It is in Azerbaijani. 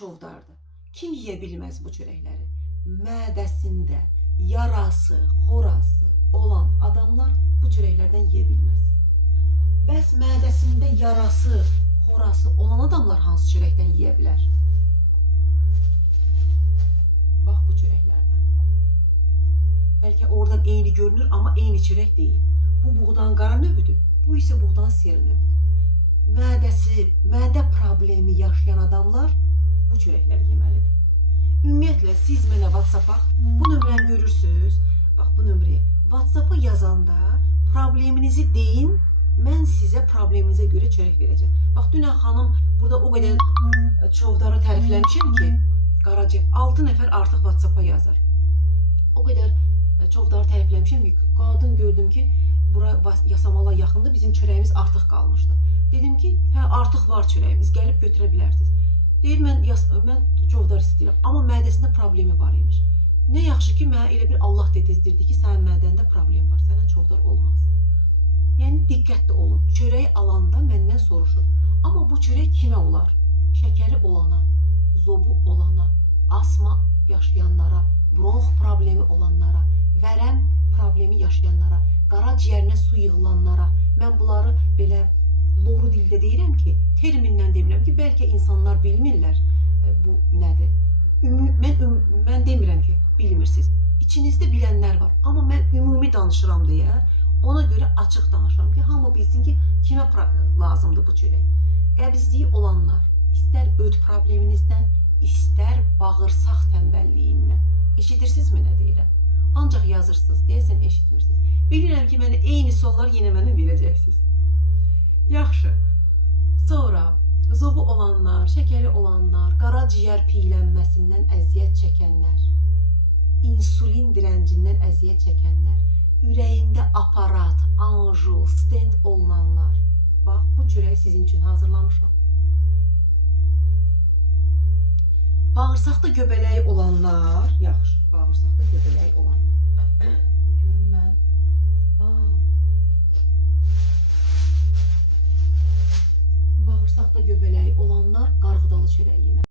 çovdardır. Kim yeyə bilməz bu çörəkləri? Mədəsində yarası, xorası olan adamlar bu çörəklərdən yeyə bilməz. Bəs mədəsində yarası, xorası olan adamlar hansı çörəkdən yeyə bilər? Bax bu çörəklərdən. Bəlkə oradan eyni görünür, amma eyni çörək deyil. Bu buğdanın qara növüdür, bu isə buğdanın siyirli növüdür. Mədə problemi yaşayan adamlar bu çörəkləri yeməlidir. Ümumiyyətlə, siz mənə WhatsApp-a bu nömrəni görürsünüz. Bax bu nömrəyə. WhatsApp-a yazanda probleminizi deyin, mən sizə probleminizə görə çörək verəcəm. Bax, dünən xanım burada o qədər çovdarı tərifləmişim ki, Qaracı 6 nəfər artıq WhatsApp-a yazar. O qədər çovdarı tərifləmişim ki, qadın gördüm ki, bura Yasamala yaxında bizim çörəyimiz artıq qalmışdı. Dedim ki, hə, artıq var çörəyimiz, gəlib götürə bilərsiniz. Deyir, mən çovdar istəyirəm, amma mədəsində problemi var imiş. Nə yaxşı ki, mənə elə bir Allah dedizdirdi ki, sənin mədəndə problem var, sənə çovdar olmaz. Yəni, diqqətli olun, çörəyi alanda məndən soruşur. Amma bu çörək kimə olar? Şəkəri olana, zobu olana, asma yaşayanlara, bronx problemi olanlara, vərəm problemi yaşayanlara, qaraciyərinə su yığılanlara, mən bunları belə loru dildə deyirəm ki, termindən demirəm ki, bəlkə insanlar bilmirlər bu nədir. Mən demirəm ki, bilmirsiniz. İçinizdə bilənlər var, amma mən ümumi danışıram deyə, ona görə açıq danışıram ki, hamı bilsin ki, kimə lazımdır bu çörək. Qəbizliyi olanlar, istər öd probleminizdən, istər bağırsaq tənbəlliyindən. Eşidirsinizmi nə deyirəm? Ancaq yazırsınız, deyəsən eşitmirsiniz. Bilirəm ki, mənə eyni suallar yenə mənə verəcəksiniz. Yaxşı. Sonra zobu olanlar, şəkəri olanlar, qaraciyər piylənməsindən əziyyət çəkənlər, insulin dirəncindən əziyyət çəkənlər, ürəyində aparat, anjul, stent olunanlar. Bax, bu çörəyi sizin üçün hazırlamışam. Bağırsaqda göbələyi olanlar, yaxşı, bağırsaqda göbələyi olanlar.